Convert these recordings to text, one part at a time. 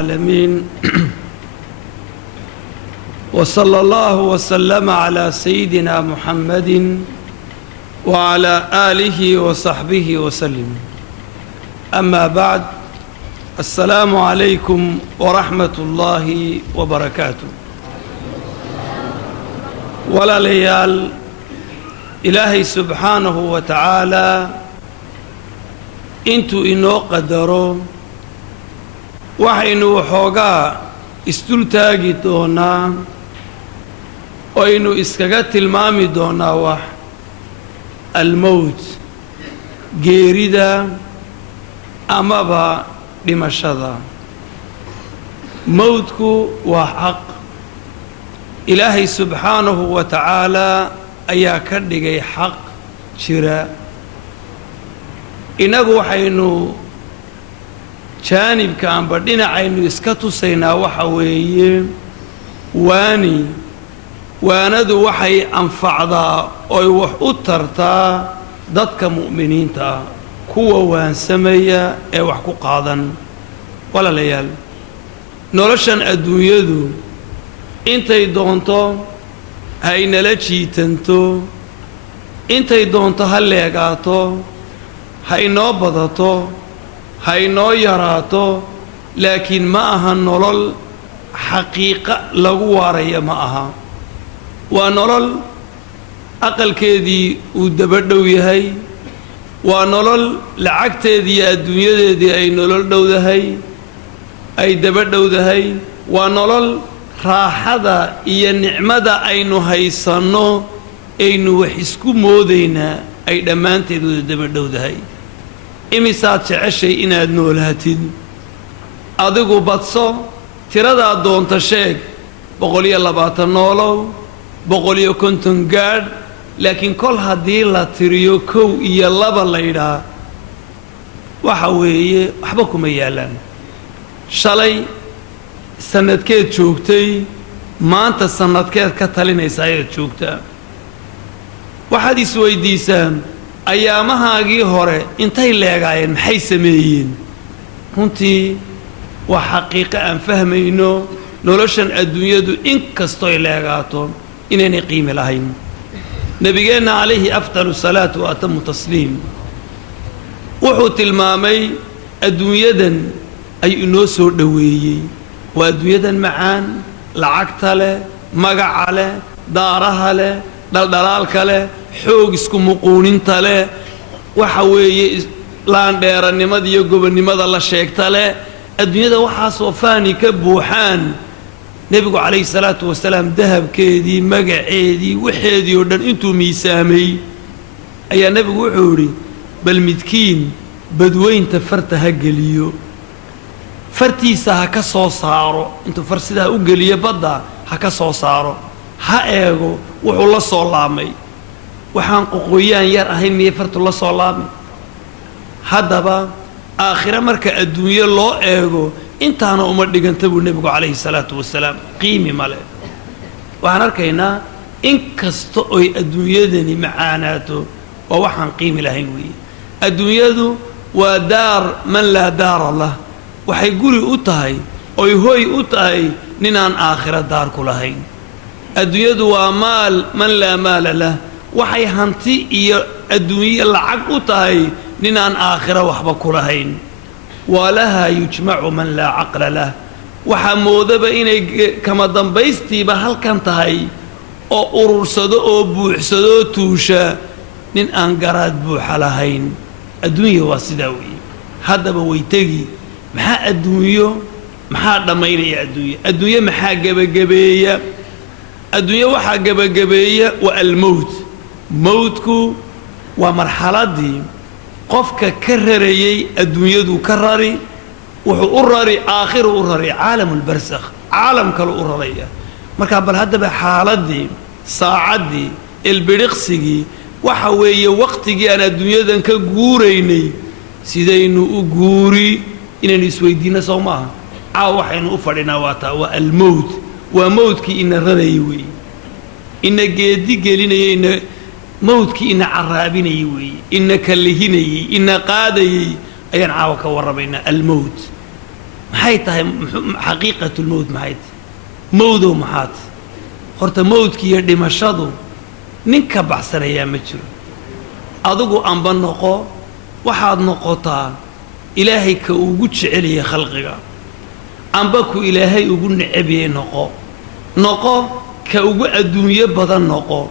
العالمين وصلى الله وسلم على سيدنا محمد وعلى آله وصحبه وسلم. أما بعد، السلام عليكم ورحمة الله وبركاته. ولا ليال إلهي سبحانه وتعالى انتو إنو قدروا waxaynu waxoogaa isdultaagi doonaa oynu iskaga tilmaami doonaa wax almowt, geerida amaba dhimashada. mowdku waa xaq ilaahay subxaanahu wa tacaalaa ayaa ka dhigay xaq jira. inagu waxaynu jaanibka amba dhinacaynu iska tusaynaa waxa weeye waanadu waxay anfacdaa oy wax u tartaa dadka mu'miniinta ah, kuwa waansamaya ee wax ku qaadan. walaalayaal, noloshan adduunyadu intay doonto ha inala jiitanto, intay doonto ha leegaato, ha inoo badato, ha inoo yaraato, laakiin ma aha nolol xaqiiqa lagu waaraya ma aha. waa nolol aqalkeedii uu dabadhow yahay, waa nolol lacagteedii iyo adduunyadeedii ay nolol dhowdahay, ay dabadhowdahay, waa nolol raaxada iyo nicmada aynu haysanno aynu wax isku moodaynaa ay dhammaanteed wada dabadhowdahay. imisaad jeceshay inaad noolaatid? adigu badso, tiradaa doonta sheeg, 120 noolow, 150 gaadh, laakiin kol haddii la tiriyo 1 iyo 2 laydhaa waxa weeye waxba kuma yaalaan. shalay sannadkeed joogtay, maanta sannadkeed ka talinaysa ayaad joogtaa. waxaad isweydiisaa ayaamahaagii hore intay leegaayeen, maxay sameeyeen? runtii waa xaqiiqo aan fahmayno noloshan adduunyadu inkastoy leegaato inaynay qiimi lahayn. nebigeenna calayhi afdalu salaatu wa atamu tasliim wuxuu tilmaamay adduunyadan ayuu inoo soo dhoweeyey. waa adduunyadan macaan, lacagta leh, magaca leh, daaraha leh, dhaldhalaalka leh, xoog isku muquuninta leh, waxa weeye laandheeranimada iyo gobonnimada la sheegta leh. adduunyada waxaasoo faani ka buuxaan. nebigu calayhi salaatu wasalaam dahabkeedii, magaceedii, waxeedii oo dhan intuu miisaamay ayaa nebigu wuxuu yidhi bal midkiin badweynta farta ha geliyo, fartiisa ha ka soo saaro, intuu far sidaa u geliyo badda ha ka soo saaro, ha eego wuxuu la soo laamay. waxaan qoqooyaan yar ahayn miyay fartu la soo laamay? haddaba aakhire marka adduunyo loo eego intaana uma dhiganta buu nebigu calayhi salaatu wasalaam, qiimi male. waxaan arkaynaa in kasta oy adduunyadani macaanaato waa waxaan qiimi lahayn weeye. adduunyadu waa daar man laa daara lah, waxay guri u tahay oy hoy u tahay ninaan aakhiro daar ku lahayn. adduunyadu waa maal man laa maala lah, waxay hanti iyo adduunye lacag u tahay ninaan aakhiro waxba ku lahayn. waalahaa yujmacu man laa caqla lah, waxaa moodaba inay kama dambaystiiba halkan tahay oo urursado oo buuxsadoo tuusha nin aan garaad buuxa lahayn. adduunya waa sidaa weeye. haddaba way tegi. maxaa adduunyo, maxaa dhammaynaya adduunye? adduunye maxaa gebagabeeya? adduunye waxaa gebagabeeya waa almowt. mowdku waa marxaladdii qofka ka rarayey adduunyadu ka rari, wuxuu u rari aakhiru u rari caalamulbarsakh, caalam kale u raraya. markaa bal haddaba xaaladdii, saacaddii, ilbidhiqsigii, waxa weeye waqtigii aan adduunyadan ka guuraynay sidaynu u guuri inaynu isweydiinno sow maaha. waxaynu u fadhinaa waa taa, waa almowt. waa mowdkii ina rarayay weeye, ina geedi gelinayay, mowdkii ina caraabinayay weeye, ina kallihinayey, ina qaadayey ayaan caawa ka warramaynaa. almowt محيتها حقيقة الموت محيت موضو محات خرت موت كي يردي مشادو ننك بحسن يا مجر أدوغو أنبان نقو وحاد نقوطا إلهي كأوجودش عليه خلقك أنباكو إلهي أقول نعبي نقو كأوجو الدنيا بدن نقو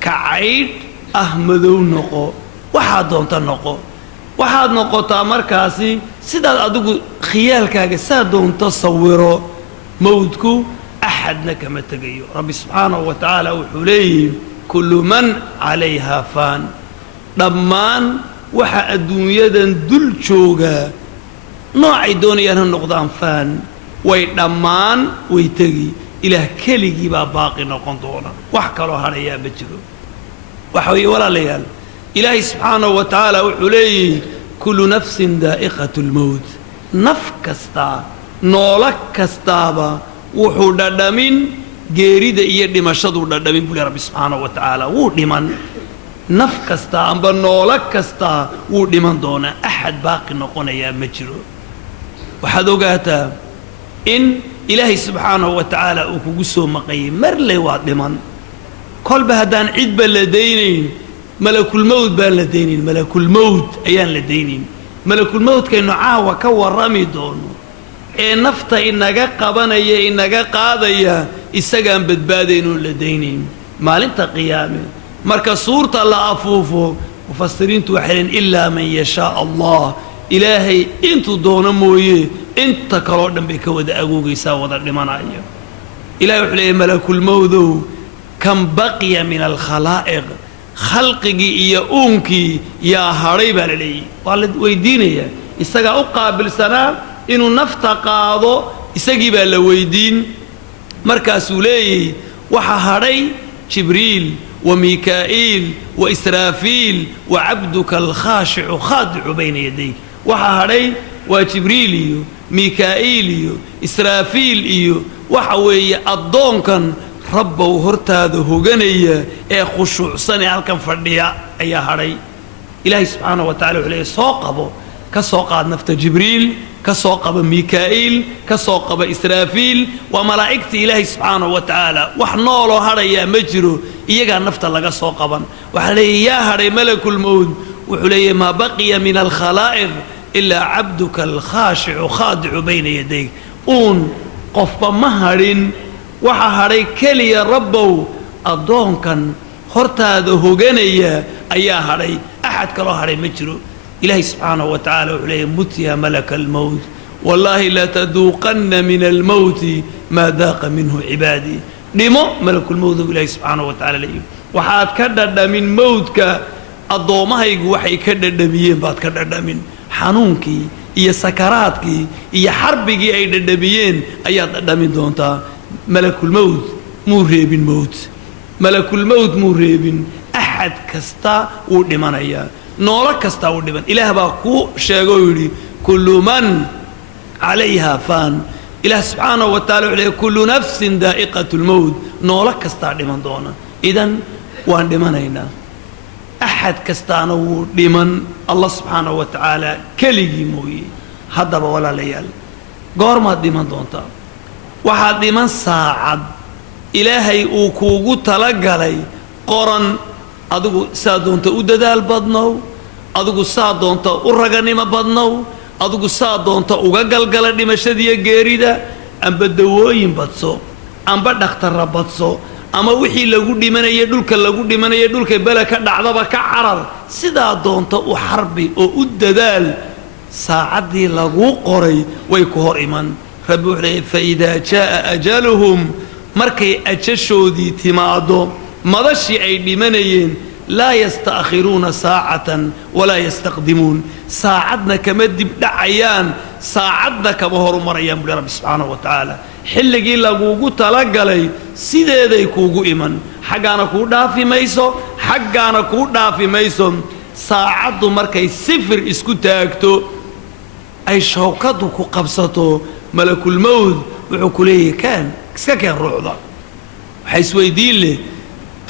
كعيد أحمدو نقو waxaad doonta noqo waxaad noqotaa markaasi sidaad adigu khiyaalkaaga saa doonto sawiro mawdku axadna kama tagayo rabbi subxaanahu wa tacaala wuxuu leeyahay kullu man calayha faan dhammaan waxa adduunyadan dul jooga noocay doonayaan ha noqdaan faan way dhammaan way tegi ilaah keligii baa baaqi noqon doona wax kaloo hadhayaa ma jiro waxa weeye walaalayaal إلهي سبحانه وتعالى وحليه كل نفس ذائقة الموت نفكستا نولك كستابا وحودا من جيريد إيدي مشهدو دا من بولي ربي سبحانه وتعالى ودي من نفكستا أمبا نولك كستا ودي من دونا أحد باقي نقون يا مجرو وحدو قاتا إن إلهي سبحانه وتعالى وكوكسو مقيم مرلي وادي من كل بهدان عيد بلدينين ملك الموت بان لدينين ملك الموت أيان لدينين ملك الموت كأنه عاوة كور رمي دونه نفط إنك قبنيا إنك قاضيا إسقام بدبادين لدينين مالنت قيامه مركز صورة الله أفوفه مفسرين توحلين إلا من يشاء الله إلهي انتو دون مويه انت كرودن بك ود أقوقي ساوضا لمن عيه إلهي وحليه ملك الموت كم بقي من الخلائق خلقي يا أونكي يا هريبة لي قال ويديني إسقى أقابل سنة إنه نفط قاضو إسقى بالويدين مركز لي وحهري جبريل وميكائيل وإسرافيل وعبدك الخاشع خاضع بين يديك وحهري وجبريل ميكائيل إسرافيل وحوي الضونكن رب وهرتاد هوغنيا خشوع سنة halkan fadhiya ayaa haray ilaahi subhanahu wa ta'ala wuxuu soo qabo ka soo qaad nafta jibriil ka soo qabo mikaa'il ka soo qabo israafiil wa malaa'ikta ilaahi subhanahu wa ta'ala wax nool oo haraya ma jiro iyaga nafta laga soo qaban waxa leeyahay yaa haray malakul mawd wuxuu leeyahay ma baqiya min al khalaa'iq illa 'abduka al khashi'u khadi'u bayna yadayk qofba ma harin waxa haray kaliya rabbow adoonkan hortaada hoganaya ayaa haray axad kale haray ma jiro ilaahi subhanahu wa ta'ala wuxuu leeyahay mut ya malak al maut wallahi la taduqanna min al maut ma daqa minhu ibadi dhimo malakul maut ilaahi subhanahu wa ta'ala leeyahay waxaad ka dhadhamin mawdka adoomahaygu waxay ka dhadhamiyeen baad ka dhadhamin xanuunkii iyo sakaraadkii iyo xarbigii ay dhadhamiyeen ayaad dhadhamin doontaa ملك الموت مريب الموت ملك الموت مريب أحد كستا ودمانيا نورا كستا ودمان إله باكو شاقولي كل من عليها فان إله سبحانه وتعالى عليه كل نفس ذائقة الموت نورا كستا دمان دونا إذن وان دمانينا أحد كستا ودمان الله سبحانه وتعالى كلي موي هذا ولا ليال قارما دمان دونتا waxaad dhiman saacad ilaahay uu kuugu talagalay qoran adigu saa doonta u dadaal badnow adigu saa doonta u raganimo badnow adigu saa doonta uga galgala dhimashadiiyo geerida amba dawooyin badso amba dhakhtarra badso ama wixii lagu dhimanayay dhulka bala ka dhacdaba ka carar sidaa doonta u xarbi oo u dadaal saacaddii lagu qoray way ku hor iman ربي فإذا جاء أجلهم مركي أجشودي تمادو مضشي أي لمنين لا يستأخرون ساعة ولا يستقدمون ساعدنا كمد بدعيان ساعدنا كمهر مريم لرب سبحانه وتعالى حلقي لغوغو تلقلي سيدي كوغو إيمان حقانا كودا في ميسو حقانا كودا في ميسو ساعدو مركي صفر اسكو تاكتو أي شوكتو كو قبصتو ملك الموت وعكوليه كان كسكن رعضة حيث ويدين له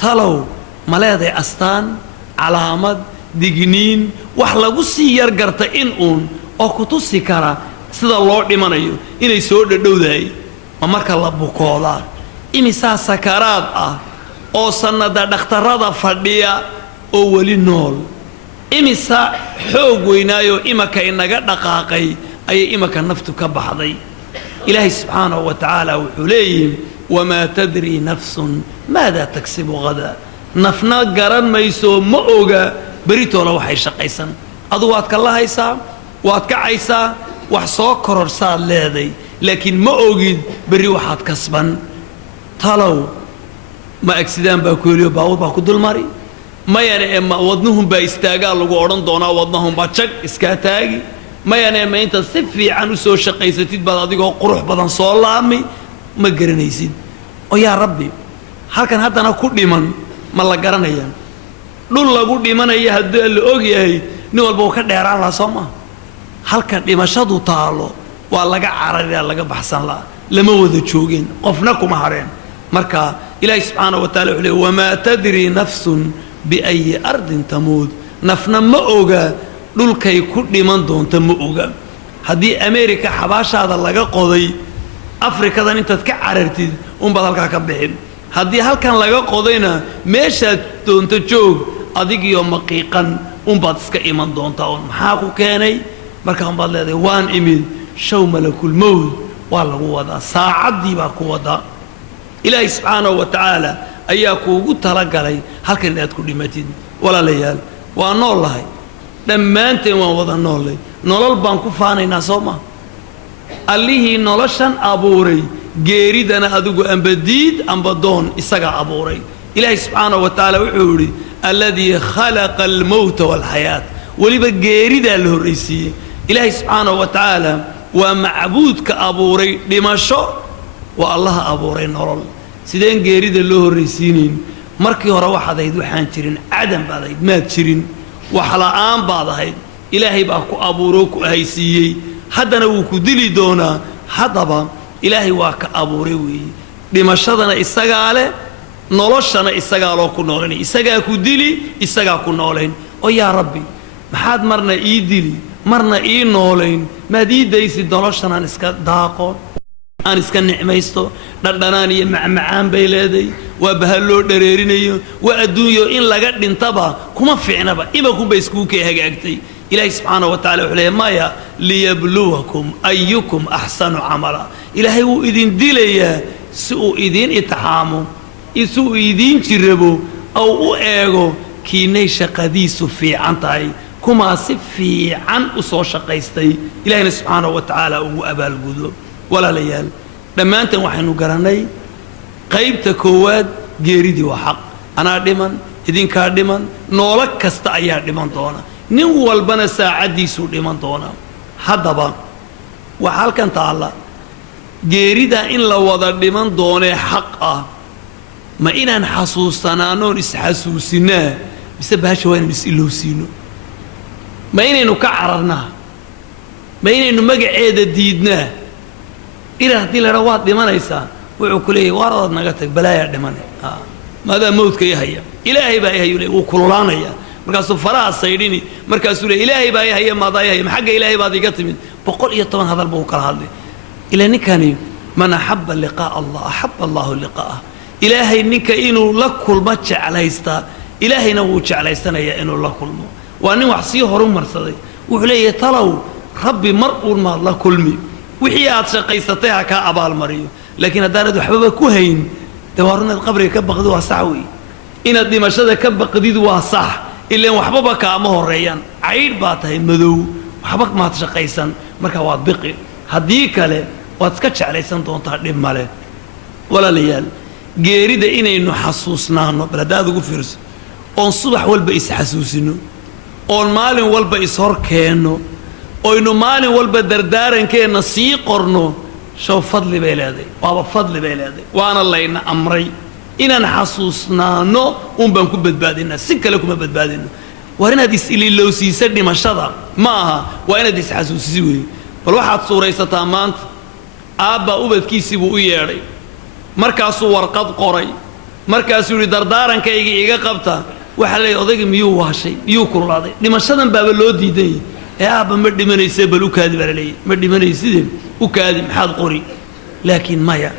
طلو ملاذي أستان علامات ديجنين وحلقوا سيار قرطة إنقون أو كتوسي كرا sida loo dhimanayo inay soo dhadhowdahay ma marka la bukoodaa imisaa sakaraad ah oo sannada dhakhtarrada fadhiya oo weli nool imisa xoog weynaayo imaka inaga dhaqaaqay ayay imaka naftu ka baxday ilaahay subxaanahu wa tacaala wuxuu leeyihi wamaa tadrii nafsun maadaa tagsibu hadaa nafna garan mayso ma oga beritoola waxay shaqaysan adugu waad ka lahaysaa waad kacaysaa wax soo kororsaad leeday laakiin ma ogid berri waxaad kasban talow ma agsidaan baa ku heliyo baawur baa ku dulmari mayane ee ma wadnuhunbaa istaagaa lagu odhan doonaa wadnahunbaa jag iskaa taagi mayane ma intaad si fiican u soo shaqaysatid baad adigoo qurux badan soo laami ma garanaysid oo yaa rabbi halkan haddana ku dhiman ma la garanaya dhul lagu dhimanaya haddii la og yahay nin walba uu ka dheeraan lahaa soo maa halkan dhimashadu taalo waa laga carariyaa laga baxsan lahaa lama wada joogeen qofna kuma hareen marka ilaahay subxaanahu wa taala wuxuu leey wamaa tadrii nafsun biayi ardin tamuud nafna ma oga dhulkay ku dhiman doonta ma oga haddii ameerika xabaashaada laga qoday afrikadan intaad ka carartid unbaad halkaa ka bixin haddii halkan laga qodayna meeshaad doonto joog adigiyo maqiiqan unbaad iska iman doontaa un maxaa ku keenay markaa unbaad leedahay waan imid show malakulmowd waa lagu wadaa saacaddii baa ku wadaa ilaahay subxaanahu wa tacaala ayaa kuugu talagalay halkan inaad ku dhimatid walaalayaal waa nool lahay dhammaanteen waan wada noollay nolol baan ku faanaynaa soo maa allihii noloshan abuuray geeridana adigu amba diid amba doon isagaa abuuray ilaahay subxaanahu wa tacaala wuxuu yidhi alladii khalaqa almowta waalxayaat weliba geeridaa la horraysiiyey ilaahay subxaanahu wa tacaala waa macbuudka abuuray dhimasho waa allaha abuuray nolol sideen geerida loo horraysiinayn markii hore waxaad ahayd waxaan jirin cadam baad ahayd maad jirin wax la'aan baad ahayd ilaahay baa ku abuuroo ku ahaysiiyey haddana wuu ku dili doonaa haddaba ilaahay waa ka abuuray weeye dhimashadana isagaa leh noloshana isagaa loo ku noolaynay isagaa ku dili isagaa ku noolayn oo yaa rabbi maxaad marna ii dili marna ii noolayn maad ii daysid noloshanaan iska daaqo aan iska nicmaysto dhadhanaan iyo macmacaan bay leeday waa bahal loo dhareerinayo waa adduunyo in laga dhintaba kuma fiicnaba imakunba iskugu kay hagaagtay ilaahay subxaanahu wa tacala wuxuu leeyahay maya liyabluwakum ayukum axsanu camala ilaahay wuu idin dilayaa si uu idiin itixaamo si uu idiin jirrabo ou u eego kiinay shaqadiisu fiican tahay kumaa si fiican u soo shaqaystay ilaahayna subxaanahu wa tacaala ugu abaalgudo walaalayaal dhammaanteen waxaynu garannay qaybta koowaad geeridii waa xaq anaa dhiman idinkaa dhiman noolo kasta ayaa dhiman doona nin walbana saacaddiisuu dhiman doonaa haddaba waxaa halkan taalla geeridaa in la wada dhiman doonee xaq ah ma inaan xasuusanaanoon isxasuusinaa mise bahasha waa inaan is-ilowsiino ma inaynu ka cararnaa ma inaynu magaceeda diidnaa ilaa haddii lahaa waad dhimanaysaa wuxuu ku leeyahay waar odaad naga tag balaayaa dhimane maadaa mawdka i haya ilaahay baa i hayu le wuu kululaanaya markaasuu faraha saydhini markaasuu le ilaahay baa i haya maadaa i haya ma xagga ilaahay baad iga timid 110 hadal buu kala hadlay ilaa ninkani man axabba liqaa'a allah axabba allahu liqaa'ah ilaahay ninka inuu la kulmo jeclaystaa ilaahayna wuu jeclaysanayaa inuu la kulmo waa nin wax sii horumarsaday wuxuu leeyahay talow rabbi mar uun maad la kulmi wixii aad shaqaysatay ha kaa abaalmariyo laakiin haddaanad waxbaba ku hayn dee waa runaad qabriga ka baqdi waa sax wey inaad dhimashada ka baqdid waa sax ilaan waxbaba kaama horreeyaan caydh baa tahay madow waxba maad shaqaysan markaa waad biqi haddii kale waad iska jeclaysan doontaa dhib male walaalayaal geerida inaynu xasuusnaano bal haddaad ugu fiirso oon subax walba is-xasuusino oon maalin walba is-hor keenno oynu maalin walba dardaarankeenna sii qorno show fadli bay leedahay waaba fadli bay leedahay waana layna amray inaan xasuusnaano un baan ku badbaadinaa si kale kuma badbaadino waa inaad is-ililowsiisa dhimashada ma aha waa inaad is-xasuusisi weeye bal waxaad suuraysataa maanta aabbaa ubadkiisii buu u yeedhay markaasuu warqad qoray markaasuu yidhi dardaarankayga iga qabta waxaa leeyahy odayga miyuu waashay miyuu kululaaday dhimashadan baaba loo diidanyay يا أبا مدي من يسبل وكاذب علي مدي من يسدم وكاذب حاد قري لكن مايا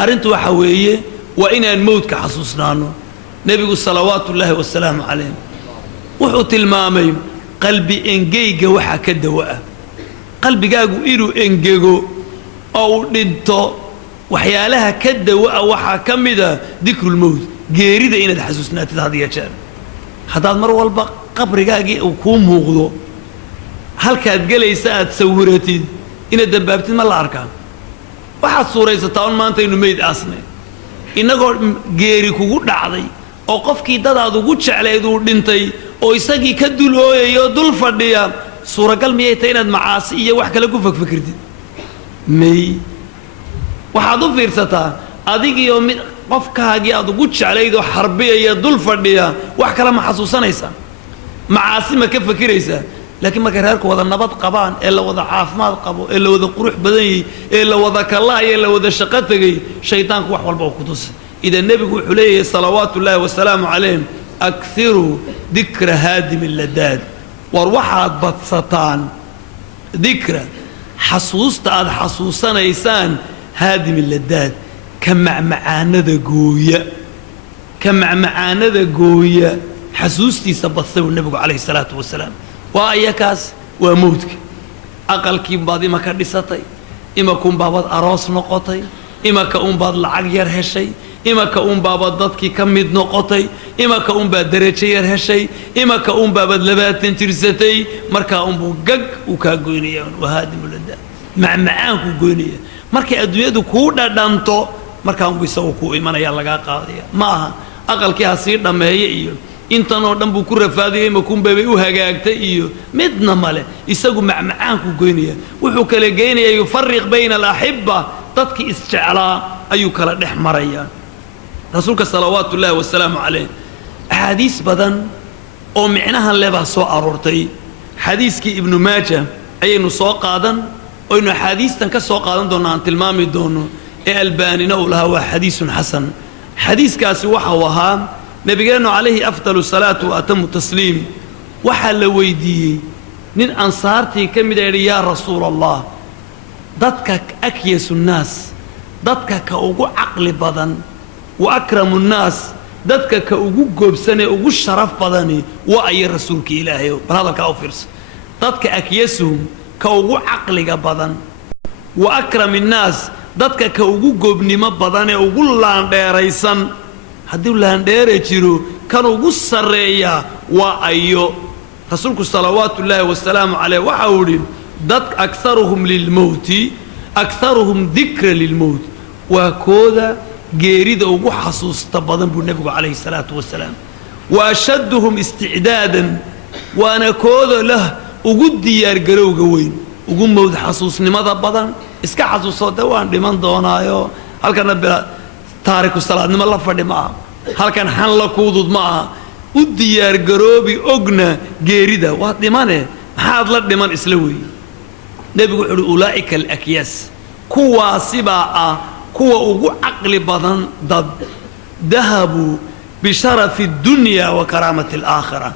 أرنت وحويه وإن الموت كحسوسنا عنه نبي صلوات الله والسلام عليه وحوت المامي قلبي إنجيج وحا كدواء قلبي جاجو إيرو إنجيجو أو دنتو وحيالها كدواء وحا كمدا ذكر الموت جيريدا إن تحسسنا هذه يا هذا مرة والبق قبر جاجي وكون موغضو هل كانت جلسة سورتي إن الدبابة ما الأركان واحد صورة ستاون ما أنت إنه ميد أصلا إنه جيري كوجود عادي أو قف كيدا هذا وجود على يدور دنتي أو يسقي كدول أو يدول فرديا صورة قلبي تيند معاصية وحكي لكم فكرتي مي واحد فرصة أديك يوم قف كهاجي هذا وجود على يدور حربية يدول فرديا وحكي لما حسوسنا يسا معاصي ما كيف فكريسا لكن ما كرهارك وذا النبض قبان إلا وذا عافمات قبو إلا وذا قروح بدني إلا وذا كالله إلا وذا شقتك شيطانك وحول بوقدس إذا النبي يقول عليه صلوات الله والسلام عليه أكثروا ذكر هادم اللذات وروحات بطسطان ذكر حصوصت هذا حصوصنا إنسان هادم اللذات كمع معانا ذا قوية كمع معانا ذا قوية حسوستي سبطسوا النبي عليه الصلاة والسلام وأيكاس وموتك أقل كيم بعض ما كان لساتي إما كون بابد أراس نقطي إما كون بعض العجير هالشيء إما كون بابد ضدك كمد نقطي إما كون بعد درجير هالشيء إما كون بابد لبات تنترستي مركا بوجج وكاجونية وهادم الأداء معاك وجونية مركا الدنيا دو كودا دانتو مركا بيسوقوا إيمانا يلا قاضية ما أقل كي هصير لما هي إيو intanoo dhan buu ku rafaadiyay ma kunbabay u hagaagtay iyo midna male isagu macmacaan ku goynaya wuxuu kala geenayay yufariq bayna al-ahibba dadki isjeclaa ayuu kala dhex maraya rasuulka salawaatu illaahi wasalaamu calayh ahadiis badan oo micnahan leba soo aroortay xadiiskii ibnu maaja ayaynu soo qaadan oo inuu xadiistan ka soo qaadan doonaan tilmaami doono ee albaanina uu lahaa waa xadiisun xasan xadiiskaasi waxa uu ahaa نبينا عليه أفضل الصلاة وأتم التسليم وحل ويدي من أنصارتي كم يا رسول الله ضدك أكيس الناس ضدك كأوجو عقل بدن وأكرم الناس ضدك كأوجو جبسنة أوجو شرف بدني وأي رسولك إلهي بهذا كأوفرس ضدك أكيسهم كأوجو عقل بدن وأكرم الناس ضدك كأوجو جبني ما بدني أوجو لا ريسان haddii laan dheere jiro kan ugu sareeya waa ayo rasuulku salawaatu illaahi wasalaamu calayhi waxa uu yidhi dad aktharuhum lilmowti aktharuhum dikra lilmowt waa kooda geerida ugu xasuusta badan buu nebigu calayhi salaatu wasalaam wa ashadduhum isticdaadan waana kooda lah ugu diyaargarowga weyn ugu mowd xasuusnimada badan iska xasuusoo de waan dhiman doonaayo halkana taariku salaadnimo la fadhi ma aha halkan xan la kuudud ma aha u diyaar garoobi ogna geerida waa dhimane maxaad la dhiman isla weeye nebigu wuxuu ulaa'ika al-akyas kuwaasibaa ah kuwa ugu caqli badan dad dahabu bisharafi dunya wa karaamati alaakhira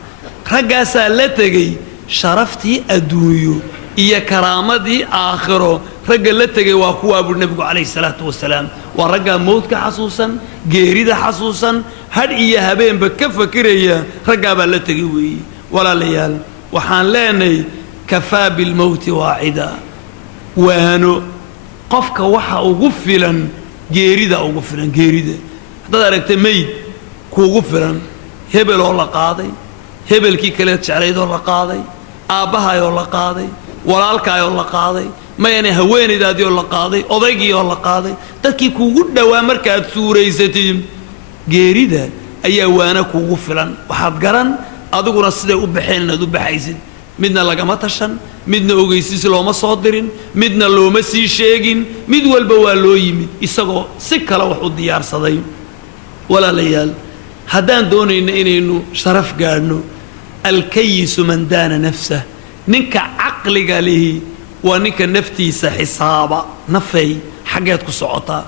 raggaasaa la tegey sharaftii adduunyo iyo karaamadii aakhiro ragga la tegay waa kuwa abu nabigu calayhi salaatu wasalaam waa ragga mowdka xasuusan geerida xasuusan had iyo habeenba ka fakiraya ragga baa la tegay weeye walaalayaal waxaan leenahay kafaa bilmowti waacida waano qofka waxa ugu filan geerida ugu filan geerida haddaad aragtay mayd kuugu filan hebel oo la qaaday hebelkii kale jeclaydoo la qaaday aabbahaayoo la qaaday walaalkaayoo la qaaday mayane haweenaydaadii oo la qaaday odaygii oo la qaaday dadkii kuugu dhowaa markaad suuraysatid geerida ayaa waana kuugu filan waxaad garan adiguna siday u baxeen inaad u baxaysid midna lagama tashan midna ogeysiis looma soo dirin midna looma sii sheegin mid walba waa loo yimid isagoo si kale wax u diyaarsaday walaalayaal haddaan doonayno inaynu sharaf gaadhno alkayisu man daana nafsah ninka caqliga lihi waa ninka naftiisa xisaaba nafay xaggeed ku socotaa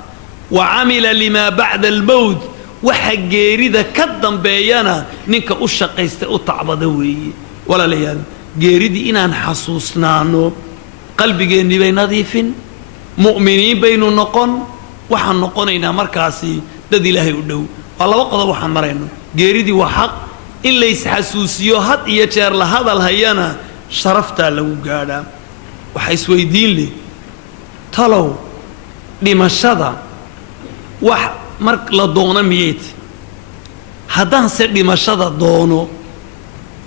wa camila limaa bacda almowt waxa geerida ka dambeeyana ninka u shaqaysta u tacbada weeye walaalayaal geeridii inaan xasuusnaano qalbigeennii bay nadiifin mu'miniin baynu noqon waxaan noqonaynaa markaasi dad ilaahay u dhow waa laba qodob waxaan marayno geeridii waa xaq in la isxasuusiyo had iyo jeer la hadal hayana sharaftaa lagu gaadhaa waxa isweydiin leh talow dhimashada wax mar la doono miyeed haddaan se dhimashada doono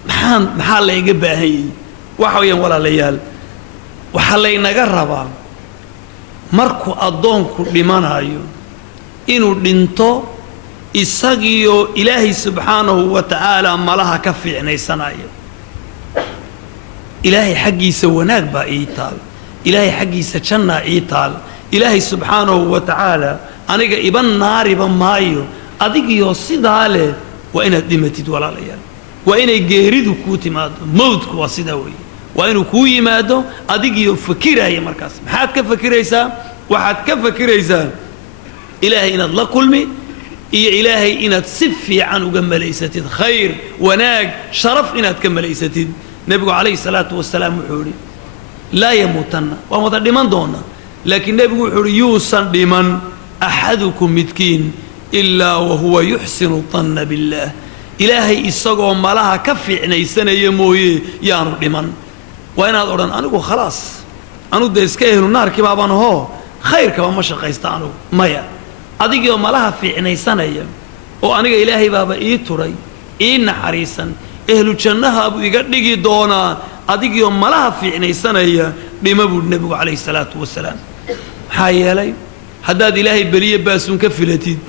maxaa layga baahan yahay waxa weeyaan walaalayaal waxaa laynaga rabaa markuu addoonku dhimanayo inuu dhinto isagiioo ilaahay subxaanahu wa tacaala malaha ka fiicnaysanaya ilaahay xaggiisa wanaag baa ii taal ilaahay xaggiisa jannaa ii taal ilaahay subxaanahu wa tacaala aniga iban naariba maayo adigiioo sidaa leh waa inaad dhimatid walaalayaal waa inay geeridu kuu timaado mawdku waa sidaa weeye waa inuu kuu yimaado adigiioo fakiraya markaas maxaad ka fakiraysaa waxaad ka fakiraysaa ilaahay inaad la kulmi iyo ilaahay inaad si fiican uga malaysatid khayr wanaag sharaf inaad ka malaysatid nebigu calayhi salaatu wasalaam wuxuu yidhi laa yamuutanna waan wada dhiman doonaa laakiin nebigu wuxuu yidhi yuusan dhiman axadukum midkiin ilaa wahuwa yuxsinu danna billaah ilaahay isagoo malaha ka fiicnaysanaya mooye yaanu dhiman waa inaad odhan anigu khalaas anu dee iska ehlu naarkii baabaan ahoo khayrkaba ma shaqaysta anugu maya adigiioo malaha fiicnaysanaya oo aniga ilaahay baaba ii turay ii naxariisan ehlu jannahaabuu iga dhigi doonaa adigiioo malaha fiicnaysanaya dhima buu nebigu calayhi salaatu wasalaam maxaa yeelay haddaad ilaahay beliye baasuun ka filatid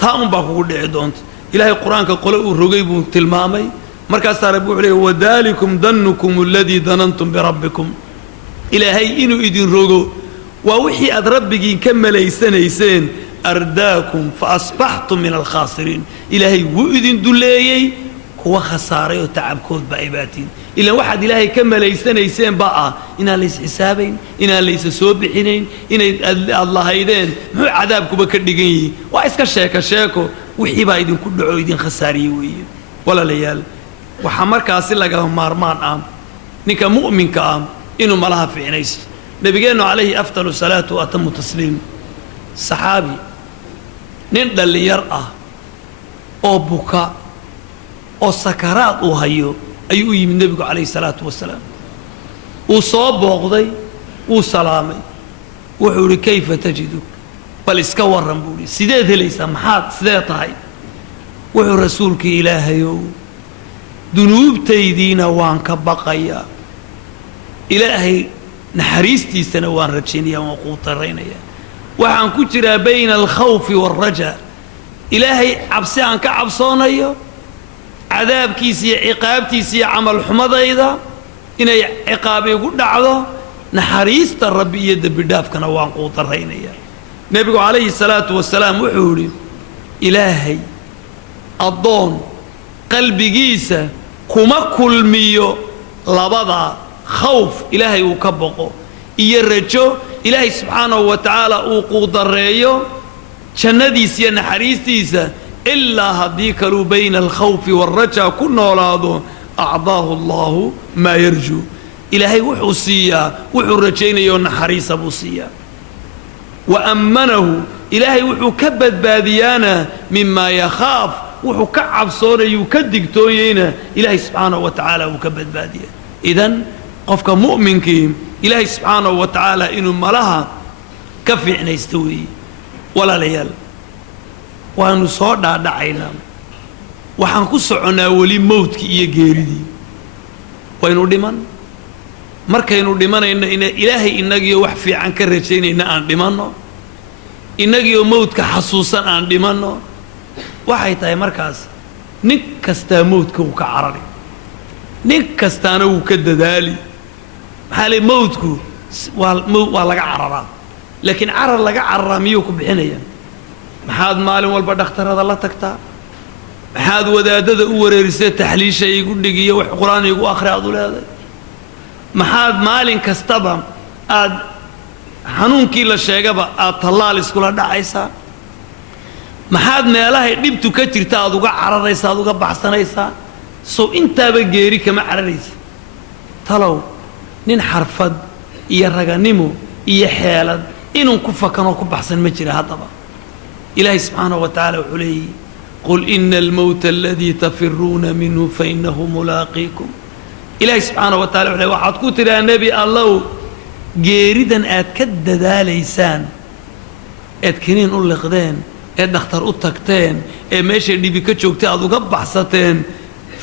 taa unbaa kugu dhici doonta ilaahay qur-aanka qole uu rogay buu tilmaamay markaasaa rabbi wuxuu leeyay wadaalikum dannukum aladii danantum birabbikum ilaahay inuu idin rogo waa wixii aad rabbigiin ka malaysanayseen ardaakum fa asbaxtum min alkhaasiriin ilaahay wuu idin duleeyey kuwa khasaaray oo tacabkoodba ay baatiin ilaan waxaad ilaahay ka malaysanayseen baa ah inaan lays xisaabayn inaan laysa soo bixinayn inay aad lahaydeen muxuu cadaabkuba ka dhigan yihi waa iska sheeko wixii baa idinku dhaco idin khasaariyey weeye walaalayaal waxaa markaasi lagama maarmaan ah ninka mu'minka ah inuu malaha fiicnaysto nabigeennu calayhi afdalu salaatu wa atamu tasliim saxaabi nin dhallinyar ah oo buka oo sakaraad uu hayo ayuu u yimid nebigu calayhi salaatu wasalaam uu soo booqday wuu salaamay wuxuu idhi kayfa tajiduk bal iska warran buu idhi sideed helaysaa sidee tahay wuxuu rasuulkii ilaahayow dunuubtaydiina waan ka baqayaa ilaahay naxariistiisana waan rajaynayaa waan kuu taraynayaa waxaan ku jiraa bayna alkhawfi waalrajaa ilaahay cabsi aan ka cabsoonayo cadaabkiisa iyo ciqaabtiisa iyo camal xumadayda inay ciqaab igu dhacdo naxariista rabbi iyo dembidhaafkana waan kuu daraynayaa nebigu calayhi salaatu wasalaam wuxuu yidhi ilaahay addoon qalbigiisa kuma kulmiyo labadaa khawf ilaahay uu ka boqo iyo rajo ilaahay subxaanahu wa tacaala uu quudareeyo jannadiisa iyo naxariistiisa ilaa haddii kaluu bayna alkhawfi waalrajaa ku noolaado acdaahu allaahu maa yarjuu ilaahay wuxuu siiyaa wuxuu rajaynayoo naxariisa buu siiyaa wa ammanahu ilaahay wuxuu ka badbaadiyaana mimaa yakhaaf wuxuu ka cabsoonayuu ka digtoonyeyna ilaahay subxaanahu wa tacaala wuu ka badbaadiya idan qofka mu'minkii ilaahay subxaanahu wa tacaala inuu malaha ka fiicnaysto weeye walaalayaal waanu soo dhaadhacaynaa waxaan ku soconnaa weli mawdkii iyo geeridii waynu dhiman markaynu dhimanayno ilaahay innagiioo wax fiican ka rajaynayna aan dhimanno innagiioo mawdka xasuusan aan dhimanno waxay tahay markaas nin kastaa mawdka wuu ka carari nin kastaana wuu ka dadaali maxaa le mawdku waa laga cararaa laakiin carar laga cararaa miyuu ku bixinaya maxaad maalin walba dhakhtarada la tagtaa maxaad wadaadada u wareerisee taxliisha igu dhigiyo wax qur-aan igu akhri aad u leeday maxaad maalin kastaba aad xanuunkii la sheegaba aad tallaal iskula dhacaysaa maxaad meelahay dhibtu ka jirta aad uga cararaysaa aad uga baxsanaysaa sow intaaba geeri kama cararaysa talow nin xarfad iyo raganimo iyo xeelad inuu ku fakanoo ku baxsan ma jira haddaba ilaahay subxaanahu wa tacaala wuxuu leeyihi qul ina almowta aladii tafiruuna minhu fainahu mulaaqiikum ilaahay subxaanahu wa tacala wuxuu leey waxaad ku tidhaha nebi allow geeridan aad ka dadaalaysaan eed kiniin u liqdeen ee dhakhtar u tagteen ee meeshay dhibi ka joogtay aad uga baxsateen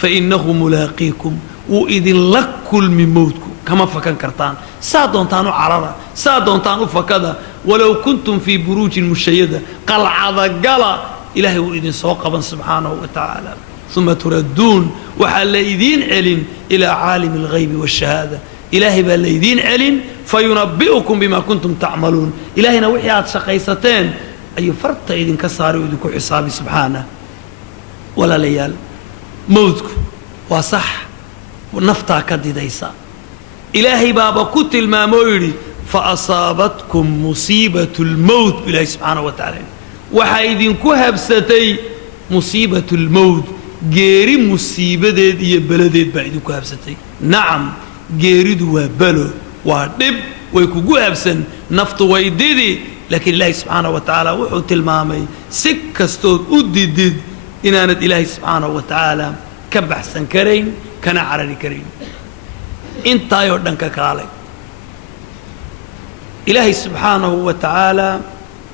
fainahu mulaaqiikum wuu idinla kulmi mowdku kama fakan kartaan saa doontaan u carara saa doontaan u fakada walow kuntum fii buruujin mushayada qalcadagala ilaahay wuu idinsoo qaban subxaanahu wa tacaala uma turadduun waxaa laydiin celin ilaa caalimi alghaybi waashahaada ilaahay baa laydiin celin fayunabbi'ukum bima kuntum tacmaluun ilaahayna wixii aad shaqaysateen ayuu farta idinka saari oo idinku xisaabi subxaanah walaalayaal mowdku waa sax naftaa ka didaysa ilaahay baaba ku tilmaamoo yidhi faasaabatkum musiibatu lmowt ilaahay subxaanahu wa tacala waxaa idinku habsatay musiibatu lmowt geeri musiibadeed iyo beladeed baa idinku habsatay nacam geeridu waa belo waa dhib way kugu habsan naftu way didi laakiin ilaahay subxaanahu wa tacaala wuxuu tilmaamay si kastood u didid inaanad ilaahay subxaanahu wa tacaala ka baxsan karayn kana carari karayn intaayoo dhan ka kaalay ilaahay subxaanahu wa tacaala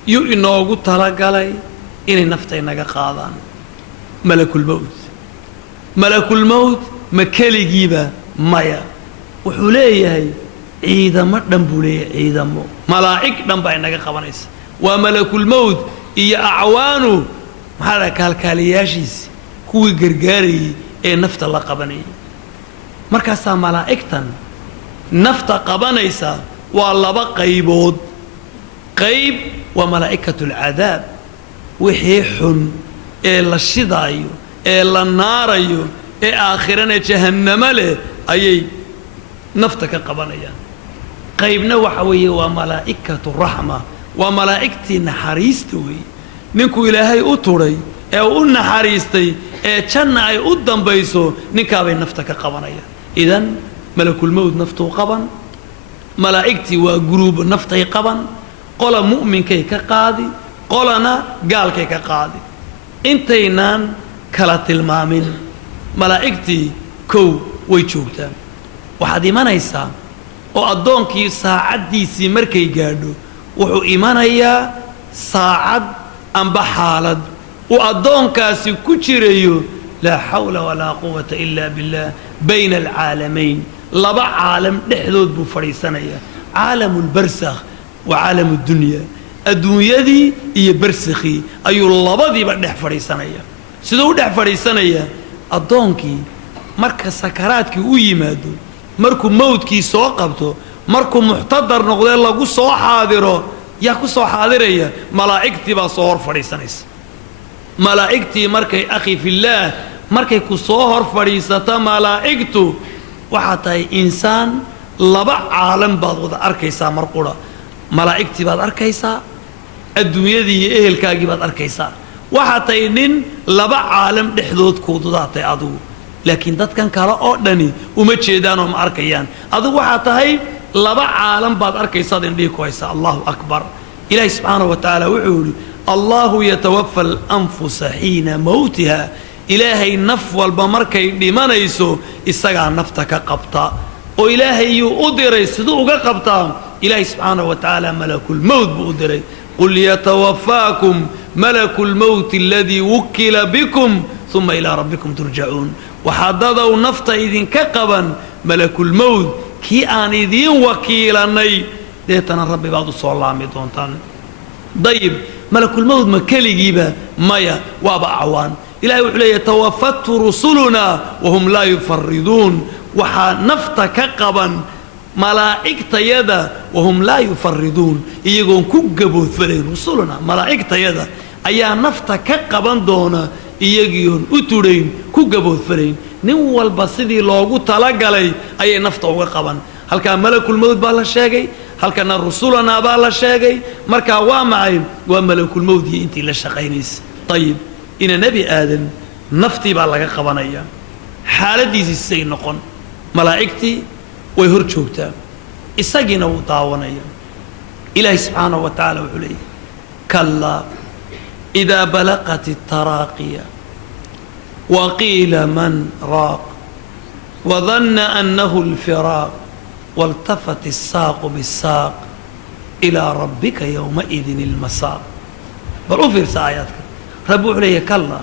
yuu inoogu talagalay inay naftaynaga qaadaan malakulmowt malakulmowt ma keligiiba maya wuxuu leeyahay ciidamo dhan buu leeyahay ciidamo malaa'ig dhan baa inaga qabanaysa waa malakulmowt iyo acwaanu maxaa dhaha kaalkaaliyaashiisi kuwii gargaarayay ee nafta la qabanayay markaasaa malaa'igtan nafta qabanaysa waa laba qaybood qayb waa malaa'ikatu alcadaab wixii xun ee la shidaayo ee la naarayo ee aakhirana jahannamo leh ayay nafta ka qabanayaan qaybna waxa weeye waa malaa'ikatu raxma waa malaa'igtii naxariista weeye ninkuu ilaahay u tudhay ee u naxariistay ee janna ay u dambayso ninkaabay nafta ka qabanayaan idan malakulmowt naftuu qaban malaa'igtii waa guruubo naftay qaban qola mu'minkay ka qaadi qolana gaalkay ka qaadi intaynaan kala tilmaamin malaa'igtii kow way joogtaan waxaad imanaysaa oo addoonkii saacaddiisii markay gaadho wuxuu imanayaa saacad amba xaalad uu addoonkaasi ku jirayo laa xawla walaa quwata ilaa billah bayna alcaalamayn laba caalam dhexdood buu fadhiisanayaa caalamu lbarsakh wa caalamu dunya adduunyadii iyo barsakhii ayuu labadiiba dhex fadhiisanayaa siduu u dhex fadhiisanayaa addoonkii marka sakaraadkii u yimaado markuu mowdkii soo qabto markuu muxtadar noqdee lagu soo xaadiro yaa ku soo xaadiraya malaa'igtii baa soo hor fadhiisanaysa malaa'igtii markay akhi fillaah markay ku soo hor fadhiisata malaa'igtu waxaad tahay insaan laba caalam baad wada arkaysaa mar qura malaa'igtii baad arkaysaa adduunyadii iyo ehelkaagii baad arkaysaa waxaad tahay nin laba caalam dhexdood kuududaatay adigu laakiin dadkan kale oo dhani uma jeedaanoo ma arkayaan adigu waxaad tahay laba caalam baad arkaysaad indhihi ku haysaa allahu akbar ilaahi subxaanahu wa tacaala wuxuu yidhi allahu yatawafa alanfusa xiina mowtiha ilaahay naf walba markay dhimanayso isagaa nafta ka qabta oo ilaahay yuu u diray siduu uga qabtaa ilaahi subxaanahu wa tacaala malakulmowt buu u diray qul yatawafaakum malaku lmowti aladii wukila bikum uma ilaa rabbikum turjacuun waxaadadow nafta idinka qaban malakulmowt kii aan idiin wakiilanay deetana rabbi baad u soo laami doontaan dayib malakulmowt ma keligiiba maya waaba acwaan ilahay wuxuu leeyahy tawafatu rusulunaa wahum laa yufariduun waxaa nafta ka qaban malaa'igtayada wahum laa yufariduun iyagoon ku gaboodfalayn rusulunaa malaa'igtayada ayaa nafta ka qaban doona iyagiion u tudhayn ku gaboodfalayn nin walba sidii loogu talagalay ayay nafta uga qaban halkaa malakulmowt baa la sheegay halkana rusulanaa baa la sheegay markaa waa macay waa malakulmowt iyo intii la shaqaynaysa ayib ina nebi aadan naftii baa laga qabanaya xaaladiisii siday noqon malaa'igtii ويهر جوجتا إساقنا وطاونيا إلهي سبحانه وتعالى وحليه كلا إذا بلغت التراقية وقيل من راق وظن أنه الفراق والتفت الساق بالساق إلى ربك يومئذ المساق بل في آياتك ربو عليه كلا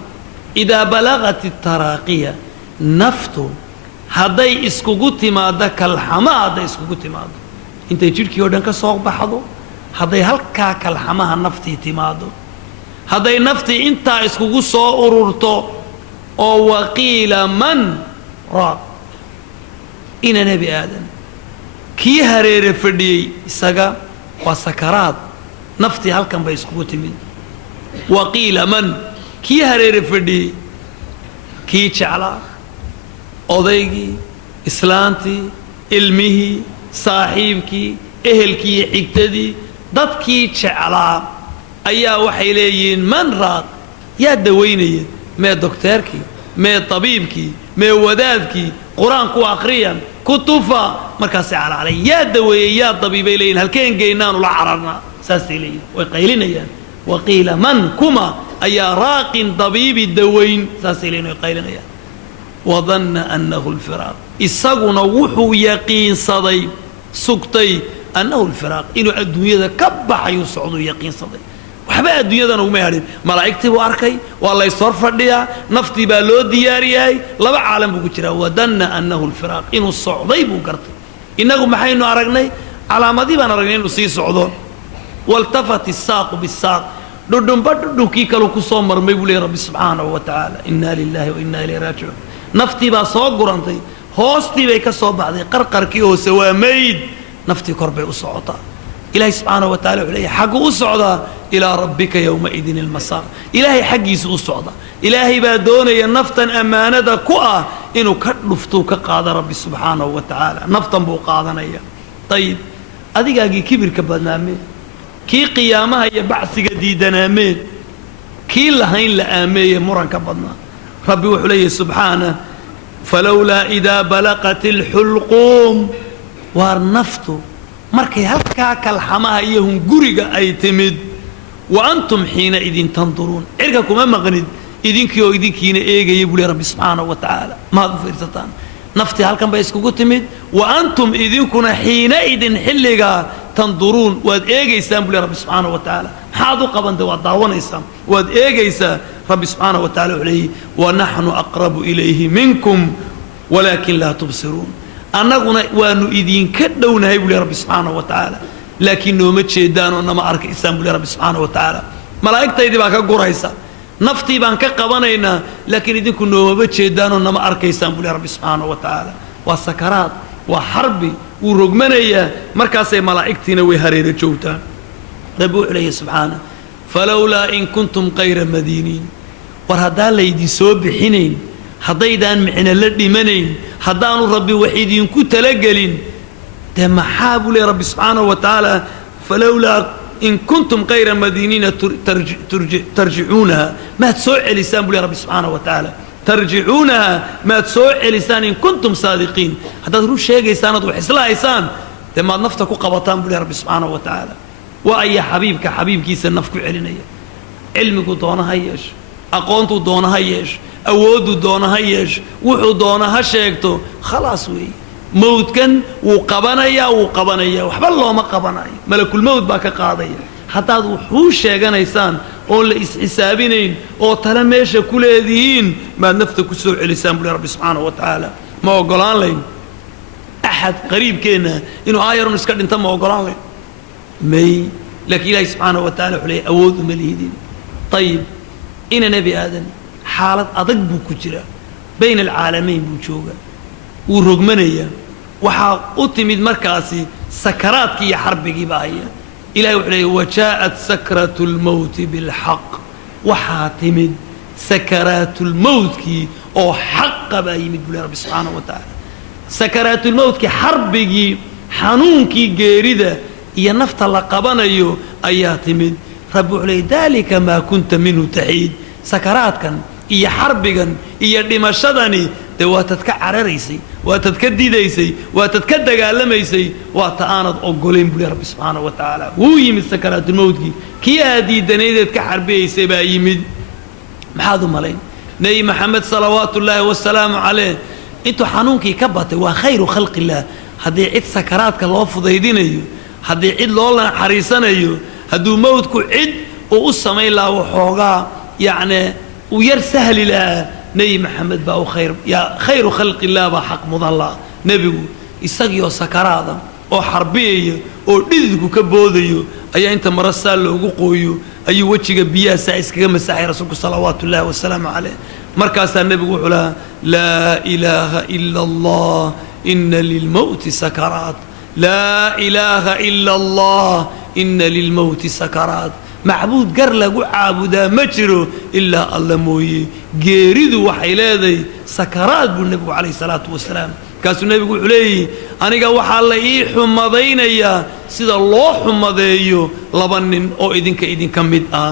إذا بلغت التراقية نفتو هذي اسكوغوتي ماذا كالحما هذي اسكوغوتي ماذا انت يجيرك يودن كسوق بحضو هذي هلكا كالحما نفتي تمادو هذي نفتي انت اسكوغو سو أرورتو أو وقيل من راق إن نبي آدم كي هرير فردي سجا وسكرات نفتي هل كان بيسكوت من وقيل من كي هرير فردي كي شعلا أضيقي إسلانتي علمه صاحبك أهلكي حكتدي ضدكي شعلا أيا وحيلين من راق يا دويني ما دكتوركي ما طبيبكي ما ودادكي قرآن كو أقريا كتوفا مركز علي يا دوي يا طبيبي لين هل كان جينان ولا عررنا ساسي لين وقيلنا يا وقيل من كما أي راق طبيب الدوين ساسي لين وقيلنا يا وظن أنه الفراق إساقنا وحو يقين صدي سكتي أنه الفراق إنه الدنيا كبح يصعد يقين صدي وحبا الدنيا نو مهرين ملائكتي واركي والله يصرف فرديا نفتي بالو ديارياي لبا عالم بو جرا ودن انه الفراق انه الصعدي بو قرت انغو maxaynu aragnay calaamadii baan aragnay inuu sii socdo والتفت الساق بالساق ددنبا ددكii kale ku soo marmay buu leeyahay rabbi subhanahu wa ta'ala inna lillahi wa inna ilayhi raji'un naftii baa soo gurantay hoostii bay ka soo baxday qarqarkii hoose waa mayd naftii kor bay u socotaa إلهي سبحانه وتعالى عليه حق أصعد إلى ربك يومئذ المسار إلهي حقيس أصعد إلهي بادون ينفتا أمانة كؤا إنه كنفتوك قاد ربي سبحانه وتعالى نفتا بو قادنا طيب أديك كبير كبدنا مين كي قيامها يبعث جديدنا مين كي لهين لآمية مرن كبدنا ربي وحليه سبحانه فلولا إذا بلغت الحلقوم وارنفتو markay halka kalxamaha iyo hunguriga ay timid wa antum hina idin tanduruun irka kuma maqnid idinkiyo idinkiina eegay buu rabbi subhanahu wa ta'ala ma fiirsataan nafti halkan bay iskugu timid wa antum idinkuna hina idin xilliga tanduruun waad eegaysaan buu rabbi subhanahu wa ta'ala haadu qabanda waa daawanaysaan waad eegaysaa rabbi subhanahu wa ta'ala uleey wa nahnu aqrabu ilayhi minkum walakin la tubsirun annaguna waanu idin ka dhownahay buu rabbi subhanahu wa ta'ala laakiin nooma jeedaan oo nama arka isaan buu rabbi subhanahu wa ta'ala malaa'iktaydii baa ka guraysa naftii baan ka qabanaynaa laakiin idinku nooma jeedaan oo nama arkaysaan buu rabbi subhanahu wa ta'ala waa sakaraat waa harbi uu rogmanaya markaasay malaa'iktiina way hareero joogtaan rabbi wuxuu leeyahay subhanahu falawla in kuntum qayra madinin war hadaa laydin soo bixinayn haddaydan micna la dhimanayn haddaanu rabbi wax idinku talagelin de maxaa buu leeyahay rabbi subhanahu wa ta'ala falawla in kuntum qayra madinina tarji'unaha ma tsu'al lisan buu leeyahay rabbi subhanahu wa ta'ala tarji'unaha ma tsu'al lisan in kuntum sadiqin haddaad ru sheegaysaan ad wax islaaysaan de ma nafta ku qabataan buu leeyahay rabbi subhanahu wa ta'ala wa ay habibka habibkiisa naf ku celinaya cilmigu doonaha yeesh aqoontu doonaha yeesh awoodu doonaha yeesh wuxuu doonaha sheegto khalaas weey mawdkan wuu qabanaya waxba looma qabanayo malakul mawd baa ka qaadaya hadaad wuxuu sheeganaysaan oo la is xisaabinayn oo tala meesha ku leedihiin ma nafta ku soo celisaan buu rabbi subhanahu wa ta'ala ma ogolaan layn ahad qariibkeena inuu aayarun iska dhinta ma ogolaan layn may laakiin ilaahay subhanahu wa ta'ala wuxuu awoodu malihidin طيب ina nabi aadan xaalad adag buu ku jira bayna alcaalamayn buu jooga uu rogmanaya waxa u timid markaasi sakaraadkii iyo xarbigii baa haya ilaahay wuxuu leeyahay wajaa'at sakratul mawt bil haqq waxa timid sakaratul mawtki oo xaq baa yimid buu rabbi subhanahu wa ta'ala sakaratul mawtki xarbigii xanuunkii geerida iyo nafta la qabanayo ayaa timid rabbi wuxuu leeyahay dalika ma kunta minhu tahiid sakaraadkan iyo xarbigan iyo dhimashadani de waa tad ka cararaysay وتتكديديسي وتتكدغالميسي وتعاند اوغولين بلي رب سبحانه وتعالى هو يمد سكرات الموت كي هادي دنيدد كحربيسي با يمد محادو مالين نبي محمد صلوات الله والسلام عليه انتو حنونكي كبتي وخير خلق الله هدي عيد سكراتك الله فضيدينيو هدي عيد لولا حريصانيو هدو موتكو عيد وقصمي الله وحوغا يعني وير سهل لا نبي محمد باو خير يا خير خلق الله بحق مضلا نبي يسقيو سكرادا او حربيه او ديدكو كبوديو ايا انت مرسال لوغو قويو اي وجهك بيا سايسكا مساحي رسولك صلوات الله والسلام عليه مركز النبي يقول لا اله الا الله ان للموت سكرات لا اله الا الله ان للموت سكرات معبود قرلق عابدا ما جرو الا الله موي غيريدو waxay leeday sakaraad buu nabigu kaleey salaatu wasalaam kaasuu nabigu xuleeyay aniga waxa la ii xumadeynaya sida loo xumadeeyo laba nin oo idinka mid ah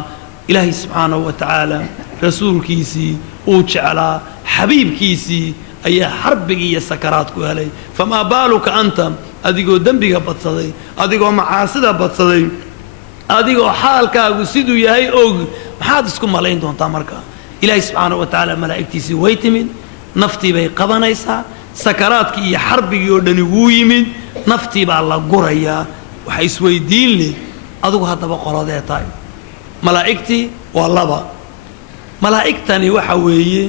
ilaahi subhanahu wa ta'ala rasuulkiisi uu jeclaa xabiibkiisi ayaa xarbiga iyo sakaraad ku helay fama baaluka anta adigoo dambiga badsaday adigoo macaasida badsaday adigoo xaalkaagu siduu yahay og maxaad isku malayn doontaa marka ilaahi subhanahu wa ta'ala malaa'iktiisi way timid naftii bay qabanaysaa sakaraadkii iyo xarbigii oo dhani wuu yimid naftii baa la gurayaa waxa isweydiin leh adigu haddaba qoladee tahay malaa'iktii waa laba malaa'igtani waxa weeye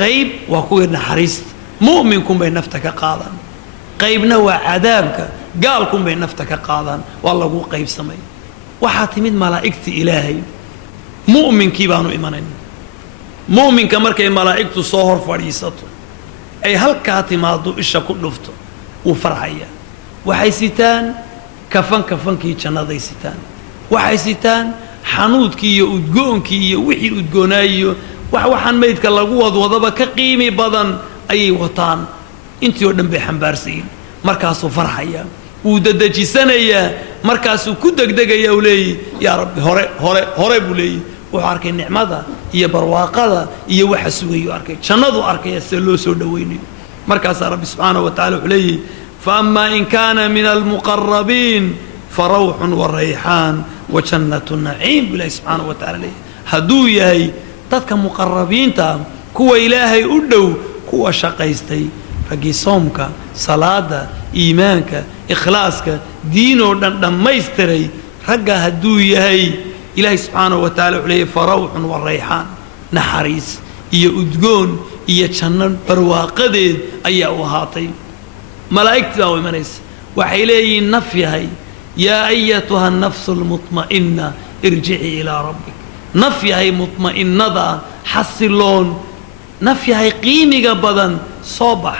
qayb waa kuwii naxariista mu'minkun bay nafta ka qaadaan qaybna waa cadaabka gaalkun bay nafta ka qaadaan waa lagu qaybsamay waxaa timid malaa'igti ilaahay mu'minkii baanu imanayn mu'minka markay malaa'igtu soo hor fadhiisato ay halkaa timaado isha ku dhufto uu farxaya waxay sitaan kafankii jannaday sitaan waxay sitaan xanuudkii iyo udgoonkii iyo wixii udgoonaayo waxaan meydka lagu wadwadaba ka qiimi badan ayay wataan intii oo dhan bay xambaarsayin markaasuu farxaya wuu dadajisanayaa markaasuu ku degdegaya uu leeyahay yaa rabbi hore buu leeyahay wuxuu arkay nicmada iyo barwaaqada iyo waxa sugayo arkay jannadu arkay si loo soo dhaweynayo markaas rabbi subhanahu wa ta'ala wuxuu leeyahay fa amma in kana min al muqarrabin farawhun wa rayhan wa jannatun na'im billahi subhanahu wa ta'ala haduu yahay dadka muqarrabiinta kuwa ilaahay u dhow kuwa shaqaystay ragii soomka salaada iimaanka ikhlaaska diinoo dhan dhamaystiray ragga haduu yahay ilaahay subhanahu wa ta'ala wuxuu leeyahay farawhun wa rayhan naxariis iyo udgoon iyo janno barwaaqadeed ayaa u ahaatay malaa'igtu waa imanaysa waxay leeyihiin naf yahay yaa ayatuha an-nafsu al-mutma'inna irji'i ila rabbik naf yahay mutma'innada xasiloon naf yahay qiimiga badan soo bax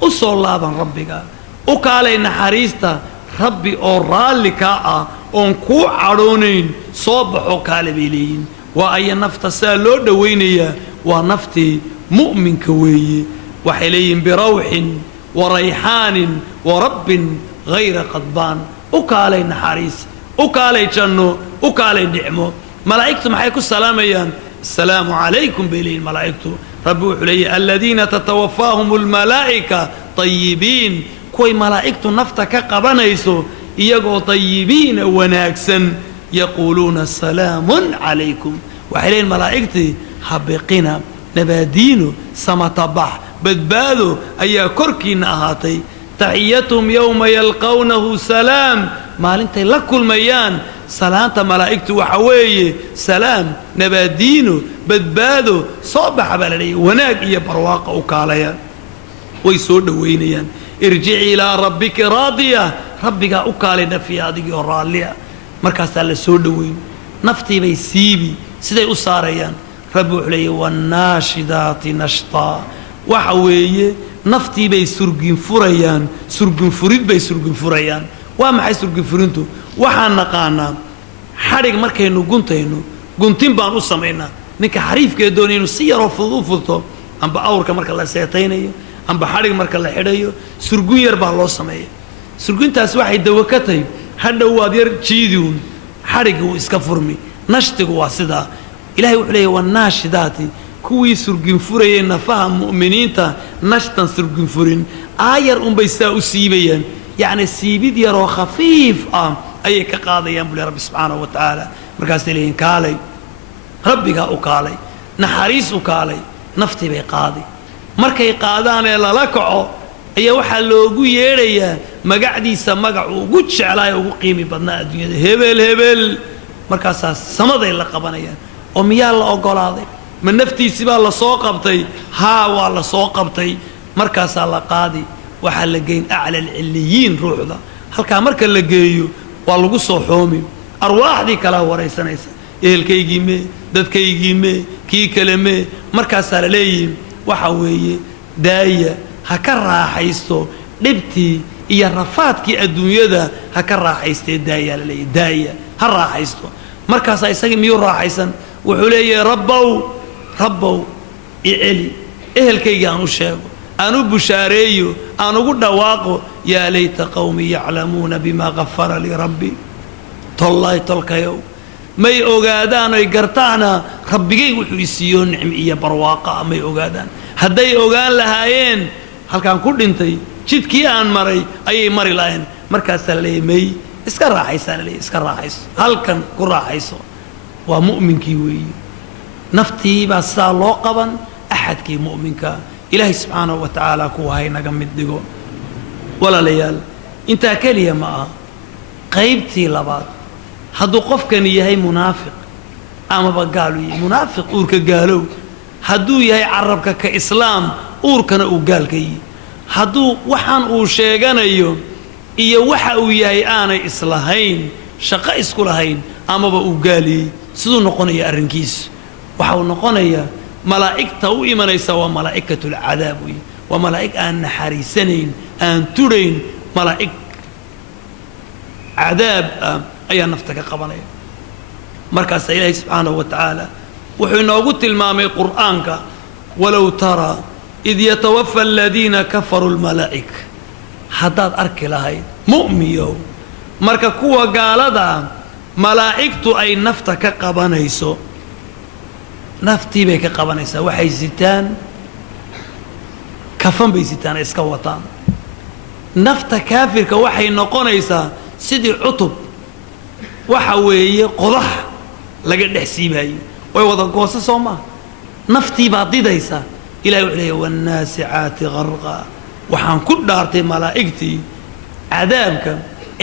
u soo laaban rabbiga u kaalay naxariista rabbi oo raalli ka ah oon ku cadhoonayn soo baxo kaale bay leeyihiin waa ay nafta saa loo dhaweynayaa waa naftii mu'minka weeye waxay leeyihiin birawxin wa rayxaanin wa rabbin ghayra qadbaan u kaalay naxariis u kaalay janno u kaalay nicmo malaa'igtu maxay ku salaamayaan السلام عليكم بلين ملائكته ربي وحلي الذين تتوفاهم الملائكة طيبين كوي ملائكته نفتك قبنيسو يقو طيبين وناكسا يقولون السلام عليكم وحلين ملائكتي حبقنا نبادينو سمطبح بدبادو أي كركي نهاتي تحيتهم يوم يلقونه سلام مالنتي لكل ميان سلامة ملائكته وحويه سلام نبادينه بدبادو صبح بلدي وناك إيا برواقه وكاليا ويسود وينيا ارجعي إلى ربك راضية ربك أكالي في هذه الرالية مركز على سود وين نفتي بيسيبي سيدي أساريا ربي عليه والناشدات نشطا وحويه نفتي بي سرقين فريان سرقين فريد بي سرقين فريان وما حي سرقين فرينتو waxaan naqaanaa xarig markaynu guntayno guntin baan u sameynaa ninka xariifka doonaynu si yar oo fudud u furto amba awrka marka la seetaynayo amba xarig marka la xidhayo surgun yar baa loo sameeyaa surguntaas waxay dawakatay hadhow waad yar jiidiun xarigu iska furmi nashtigu waa sida ilaahay wuxuu leeyahay wanaashidaati كوي سرقين فريا نفهم مؤمنين تا نشتن سرقين فرين آير بيساو سيبيا يعني السيبيد يرو خفيف أي كقاضي ينبلي رب سبحانه وتعالى مركز لين كالي ربك أكالي نحريس أكالي نفتي بقاضي مركي قادان إلا لكعو أي وحا لوغو يريا مقعديسا مقعو قدش على يوغو قيمي بدنا الدنيا هبل مركز سمضي اللي قبانيا وميال الله أقول من نفتي سبا الله سوقبتي ها والله سوقبتي مركز الله قاضي waxaa la geyn acla alcilliyiin ruuxda halkaa marka la geeyo waa lagu soo xoomi arwaaxdii kala waraysanaysa ehelkaygii mee dadkaygii mee kii kale mee markaasaa la leeyihin waxa weeye daaya ha ka raaxaysto dhibtii iyo rafaadkii adduunyada ha ka raaxaystee daayaa la leeyahy daaya ha raaxaysto markaasaa isagii miyuu raaxaysan wuxuu leeyahay rabbow iceli ehelkaygii aan u sheego أنا بشاريو أنا قد واقو يا ليت قومي يعلمون بما غفر لي ربي طلعي طلق يوم ما يوجادان ويقرطعنا ربي وحيسيون نعمية برواقة ما يوجادان هدا يوجان لهاين هل كان كل انتي شد كيان مري أي مري لاين مركز لي مي اسكر راحيس لي اسكر راحيس هل كان كل راحيس ومؤمن كيوي نفتي بس لقبا أحد كي مؤمن كا إلهي سبحانه وتعالى كوهاي نقم الدقو ولا ليال انت كليه معه قيبتي لبعض هدو قفكن يهي منافق أما بقالوا منافق أورك قالوا هدو يهي عربك كإسلام أوركنا أقال كي هدو وحان أوشيغان أيو إيا وحا يهي آنا إصلاحين شقا إسكولهين أما بقالي سدو نقوني أرنكيس وحاو نقوني ملائكة وإيمانيسا وملائكة العذاب وملائكة أن حريسنين أن ترين ملائكة عذاب أي نفتك قبلين مركز إلهي سبحانه وتعالى وحين قلت المامي قرآنك ولو ترى إذ يتوفى الذين كفروا الملائكة حداد أركي لهاي مؤميو مركز كوا قال دا ملائكة أي نفتك قبليسو نفتي بك قبنيسا waxay sitaan kafan bay sitaan iska wataan nafta kaafirka waxay noqonaysaa sidii cutub waxa weeye qodax laga dhaxsiibayo way wada goosa Sooma nafti baad didaysa ilaahay wuxuu leeyahay wanaasi'aati gharqa waxaan ku dhaartay malaa'igtii cadaabka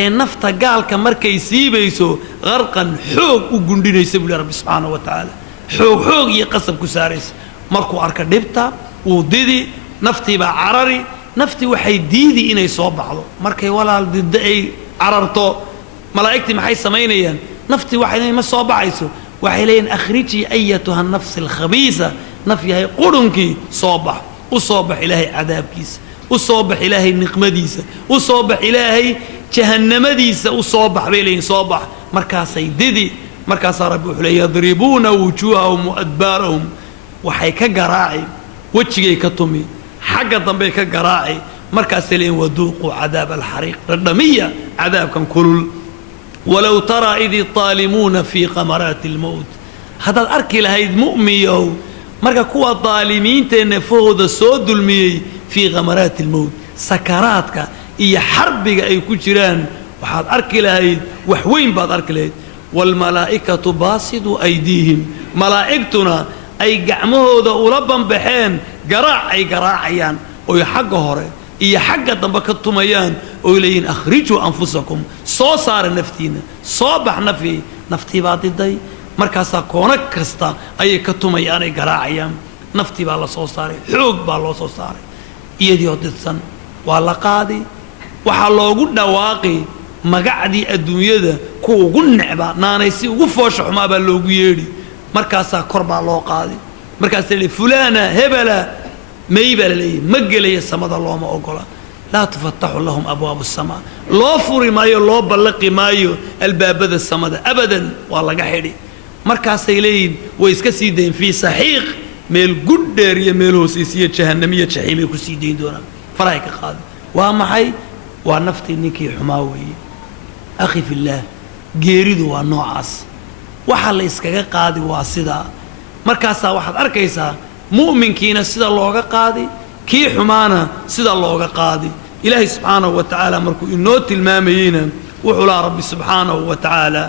ee nafta gaalka markay siibayso gharqan xoog u gundinaysa buu Rabbi subhanahu wa ta'ala xoog iyo qasab ku saarays markuu arka dhibta uu didi naftii baa carari naftii waxay diidi inay soo baxdo markay walaal didda ay cararto malaa'igtii maxay sameynayaan naftii waxay ma soo baxayso waxay leeyeen akhriji ayatuha an-nafs al-khabisa nafyahay qurunki soo bax u soo bax ilaahay cadaabkiisa u soo bax ilaahay niqmadiisa u soo bax ilaahay jahannamadiisa u soo bax bay leeyeen soo bax markaasay didi مركز ربي وحلي يضربون وجوههم وأدبارهم وحي كجراعي وجهي كتمي حاجة ضمبي كجراعي مركز سلين وذوقوا عذاب الحريق ردمية عذاب كان كل ولو ترى إذ الظالمون في غمرات الموت هذا الأركل هاي مؤمية مركز كوا الظالمين تنفوذ السود المي في غمرات الموت سكراتك إيا حربك أي كجران وحاد أركل هاي وحوين بعد أركل هاي والملائكة باسطوا أيديهم ملائكتنا أي قعمه ذا ولبا بحين قراع أي قراعيان ويحق هوري يحق دبكتميان ويلين أخرجوا أنفسكم صو صار نفتينا صوبح نفتي بعد الدي مركزا كونك كستا أي كتميان أي قراعيان نفتي بالله صو صاري حوق بالله صو صاري إيدي ودتسن والله قادي وحالله قد واقي magacdii adduunyada ku ugu necba naanaysi ugu foosho xumaa baa loogu yeedhi markaasaa kor baa loo qaaday markaasay leeyahay fulana hebela maybala ma gelaya samada looma ogola laa tufattahu lahum abwaabu samaa loo furi maayo loo ballaqi maayo albaabada samada abadan waa laga xidhi markaasay leeyihiin way iska sii dayn fii saxiiq meel gudheer iyo meel hoosaysiya jahannamiya jaxiimay ku sii dayn doonaan farahay ka qaaday waa maxay waa naftii ninkii xumaa weeye أخي في الله جيريدو ونوعاس وحال إسكاقا قادي واسدا مركاسا واحد أركيسا mu'minkiina sida looga qaadi kii xumaana sida looga qaadi ilaahay subxaanahu wa tacaala markuu inoo tilmaamayeyna wuxuu lahaa rabbi subxaanahu wa tacaala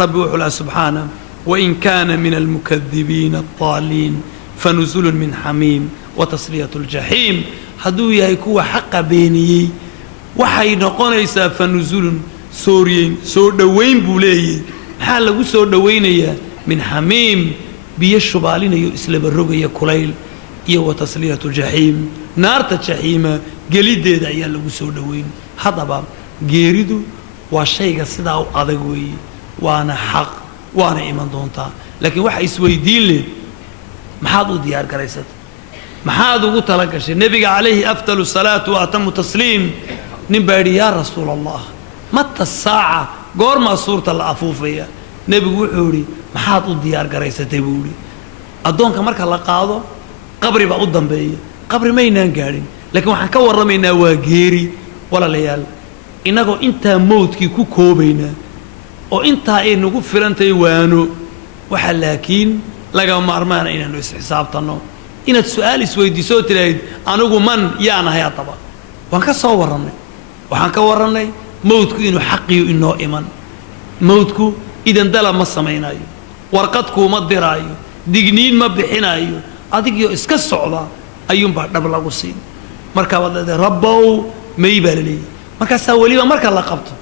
rabbi wuxuu lahaa subxaana wain kaana min almukadibiina addaaliin fanuzulun min xamiim watasliyatu ljaxiim hadduu yahay kuwa xaqa beeniyey waxay noqonaysaa fanuzulun sooriyeyn soo dhowayn buu leeyahy maxaa lagu soo dhowaynayaa min xamiim biyo shubaalinayo islaba rogaya kulayl iyo watasliyatu jaxiim naarta jaxiima geliddeeda ayaa lagu soo dhowayn haddaba geeridu waa shayga sidaa u adag weeye waana xaq waana iman doontaa laakiin waxa isweydiin leh maxaad u diyaar garaysatay maxaad ugu tala gashay nebiga calayhi afdalu salaatu wa atamu tasliim nin baa yidhi yaa rasuula allah mata saaca goormaa suurta la afuufaya nebigu wuxuu yidhi maxaad u diyaar garaysatay buu yidhi addoonka marka la qaado qabri baa u dambeeya qabri maynaan gaadhin laakiin waxaan ka warramaynaa waa geeri walaalayaal innagoo intaa mawdkii ku koobaynaa oo intaa ay nagu filantahay waano waxaa laakiin laga maarmaana inaannu isxisaabtanno inaad su'aal isweydiisoo tidhaahid anigu man yaanahay haddaba waan ka soo warrannay waxaan ka warrannay mawdku inuu xaqiyo inoo iman mawdku idan dalab ma samaynayo warqad kuuma diraayo digniin ma bixinaayo adigyo iska socda ayuunbaa dhab lagu siin markaa baad leedahay rabbow may baa la leeyahy markaasaa weliba marka la qabto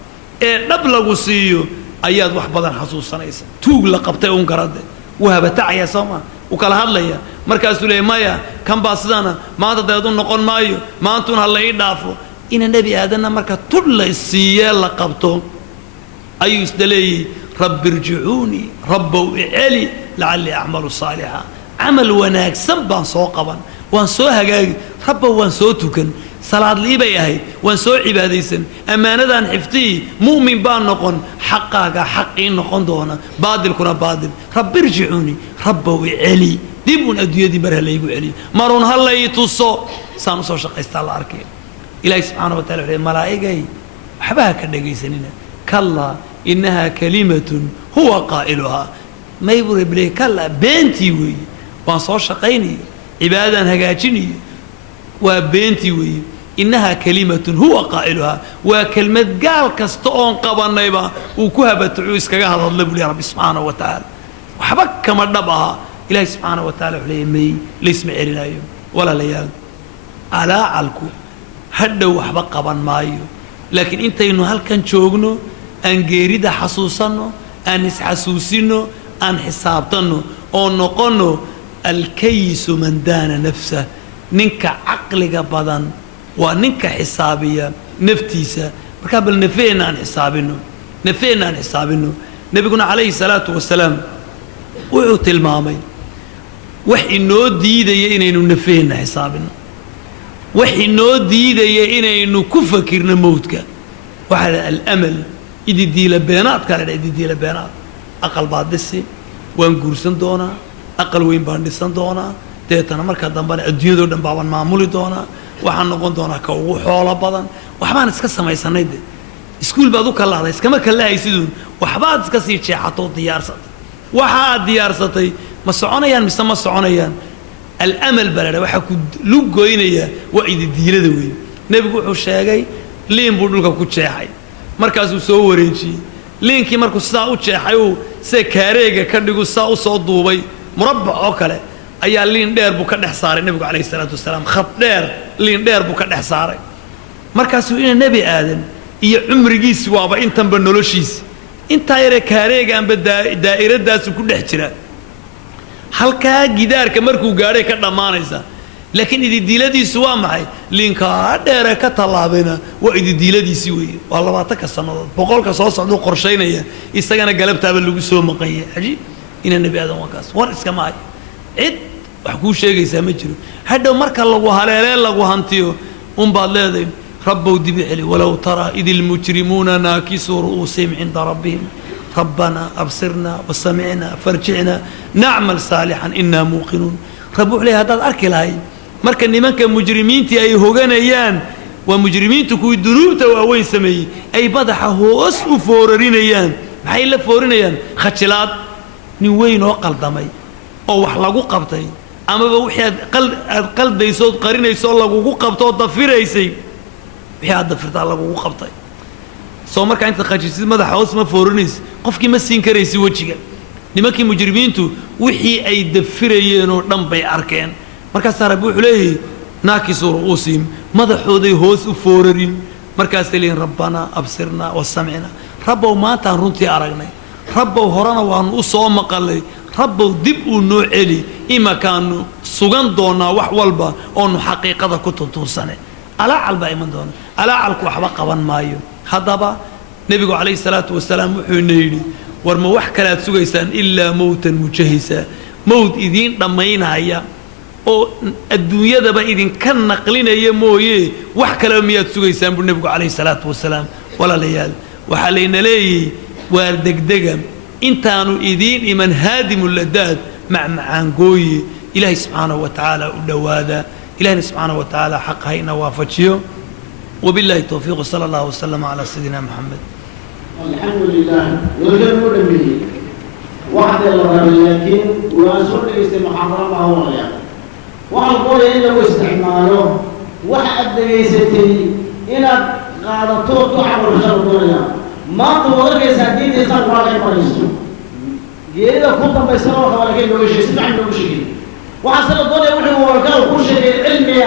ee dhab lagu siiyo ayaad wax badan xasuusanaysa tuug la qabtay uun garade wuu habatacaya soo maa wuu kala hadlaya markaasuu leeyay maya kan baa sidana maanta dabeed u noqon maayo maantuun ha la ii dhaafo ina nebi aadanna marka tudh la siiyee la qabto ayuu isda leeyay rabbi irjicuunii rabbow iceli lacallii acmalu saalixa camal wanaagsan baan soo qaban waan soo hagaagi rabbow waan soo tukan salaad lii bay ahayd waan soo cibaadaysan ammaanadaan xiftii mu'min baan noqon xaqaaga xaqii noqon doona baadilkuna baadil rabbi irjicuunii rabbow iceli dib uun adduunyadii mar ha laygu celiyo maruun ha lay tuso saan usoo shaqaystaa la arkay ilaahi subxaana wa tacala wuxuu leey malaa'igay waxba ha ka dhegaysanina kallaa innahaa kalimatun huwa qaa'iluhaa may buu rabbi leeyay kallaa beentii weeye waan soo shaqaynayo cibaadadaan hagaajinayo waa beentii weeye innahaa kalimatun huwa qaa'iluhaa waa kelmad gaal kasta oon qabannayba uu ku habatucuu iskaga hadadla buu leeyahay rabbi subxaanahu wa tacaala waxba kama dhab aha ilaahi subxaanahu wa tacala wuxuu leeyay may laysma celinaayo walaalayaal alaacalku hadhow waxba qaban maayo laakiin intaynu halkan joogno aan geerida xasuusanno aan isxasuusinno aan xisaabtanno oo noqonno alkayisu man daana nafsah ninka caqliga badan waa ninka xisaabiya naftiisa markaa bal nafeenna aan xisaabinno nebiguna calayhi salaatu wasalaam wuxuu tilmaamay wax inoo diidaya inaynu nafeenna xisaabinno wax inoo diidaya inaynu ku fakirno mawdka waxaa la alamal ididiila beenaadka la dhaa ididiila beenaad aqal baad dhisi waan guursan doonaa aqal weyn baan dhisan doonaa deetana marka dambena adduunyadoo dhan baabaan maamuli doonaa waxaan noqon doonaa ka ugu xoolo badan waxbaan iska samaysanay de iskuul baad u kallahday iskama kallahaysiduun waxbaad iska sii jeexatoo diyaarsatay waxa aad diyaarsatay ma soconayaan mise ma soconayaan alamal baa la dhaa waxaa ku lugoynayaa waa ididiilada weyn nebigu wuxuu sheegay liin buu dhulka ku jeexay markaasuu soo wareejiyey liinkii markuu sidaa u jeexay uu sida kaareega ka dhigu sidaa u soo duubay murabbac oo kale ayaa liin dheer buu ka dhex saaray nebigu calayhi salaatu wasalaam khad dheer liin dheer buu ka dhex saaray markaasuu ina nebi aadan iyo cumrigiisi waaba intanba noloshiisi intaa yaree kaareegaanba daa'iradaasu ku dhex jira halkaa gidaarka markuu gaadhay ka dhammaanaysa laakiin ididiiladiisu waa maxay liinkaa dheere ka tallaabayna waa ididiiladiisii weeye waa 20ka sannadood 100ka soo socduu qorshaynaya isagana galabtaaba lagu soo maqanya cajiib ina nebi aadan waa kaas war iska maayo cid wax kuu sheegaysaa ma jiro hadhow marka lagu haleelee lagu hantiyo unbaad leedahay rabbow dibi celi walow taraa id ilmujrimuuna naakisuu ru'uusihim cinda rabbihim ربنا أبصرنا وسمعنا فارجعنا نعمل صالحا إنا موقنون رب وحلي هذا أركي لهاي مركا نمانك مجرمين تي أي هوغانيان ومجرمين تكوي الذنوب تواوين سمي أي بضحة هوس وفوررينيان maxay la foorinayaan khajlaad nin weyn oo qaldamay oo wax lagu qabtay أما بوحي قلب يسود قرين يسود الله وقبطه ضفير يسي وحي هذا ضفير الله وقبطه سومر كان تخشيس ماذا حوس ما فورنيس قف كي مسين كريسي وجهك نمكي مجرمينتو وحي أي ضفيرينو دم بي أركان مركز صار بوح ليه ناكس رؤوسهم ماذا حوذي هوس فوررين مركز تلين ربنا أبصرنا وسمعنا ربو ما تنرنتي أرجنا ربو هرانا وان أصوم قلي ربو دب ونوع إلي إما كانوا سجن دونا وحولبا أو حقيقة كنت توصلنا ألا على من دونا ألا على كوحبا قبان مايو هذا با نبي عليه الصلاة والسلام وحنيني ورما وحكلات سجيسان إلا موتا مجهسا موت إذين ضمينا هيا أو الدنيا دبا إذن كان نقلنا يمويه وحكلا ميات سجيسان بالنبي عليه الصلاة والسلام ولا ليال وحلينا ليه واردك دقم انتانو إذين إمن هادم اللذات مع معانقوي إلهي سبحانه وتعالى ودوادا إلهي سبحانه وتعالى حق هينا وافتشيو وبالله التوفيق صلى الله وسلم على سيدنا محمد الحمد لله يرجو به واحد الله لكن وأنصر الاستماع ما هو غير وأقول إنه استعماله واحد يستي إلى قادته تعبر الدنيا ما تقول لك سعيد إنسان واقعي مريض يلا كنت بيسرق ولا كي لو يشي سمع له شيء وحصل الدنيا وحده وكان كل شيء علمي